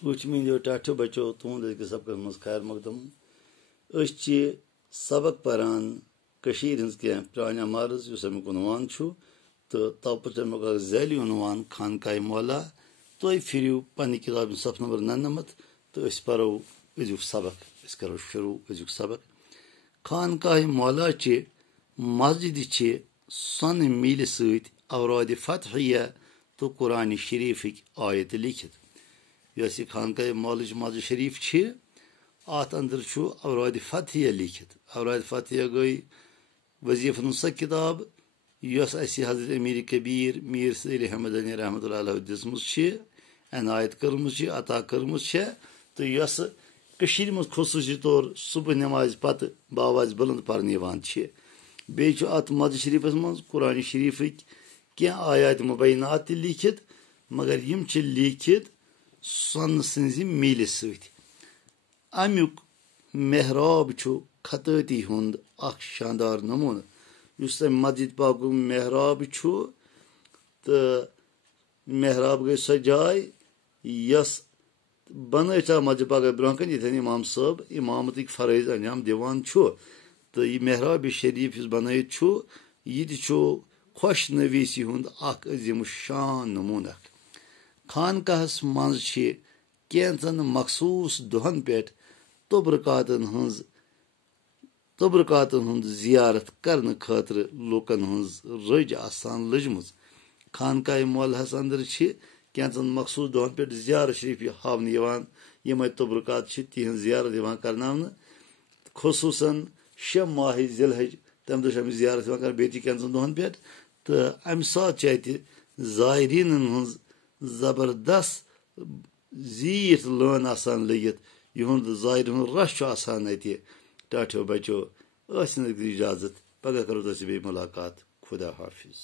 उच मीडियो टाठो बचो तुंद सबक मज खैर मकदम सबक पान कह प्रान अमारज अमुक उनवान तो तप अमुक जैली उनवान खानकाह मौला तुम फिरू पन्ने किताब सफ नंबर 99 तो परो अजुक सबक करो शुरू अजुक सबक खानकाह मौला मस्जिद सन मील सवराद फतहिया तो कुरान शरीफ आयत लिखित यह खानकाह मौलच मस्जिद शरीफ अत अंदर अवराद फतहिया लिखित अवराद फतहिया गई वजीफन सह किताब यस हजरत अमीर कबीर मीर सैयद अहमद अली रहमतुल्लाह दिसम अनायत कर्म अता कर्म तो यस मज खसूसी तौर सुबह नमाज पत बावाज बुलंद पर्न बे अत मस्जिद शरीफस मज कुरान शरीफ क्या आयात मुबैनात लिखित मगर यम लिखित सन सज मील समुक मेहराब खतती हुंद शानदार नमून मस्जिद पाक मेहराब तो मेहराब गई सो जाय यस बन मस्जिद पाक ब्रोह कन ये इमाम साहब इमामत फरज अंजाम दिवान तो यह मेहराब शरीफ बनत यह खुश नवीसी हुंद अजीम शान नमून खानकाहस मज कैंचन मखसूस दुहन पे तबरकातन हज जियारत करने खतर लूकन हज रज आसान लजम खानकाह मौलहस अंदर कैंचन मखसूस दुहन पे जियारत शरीफ हावन यम तबरकात तिहन जियारत करना खसूसन 6 माह जिलहज तम दह जियारत कर बे कैंचन दुहन पे तो अम सात ज़ायरीन हज जबरदस्त जीत लन आसान लगित युंद ज़ायरीन रश आसान अति टाठो बचो इजाजत पगह करो बे मुलाकात खुदा हाफिज।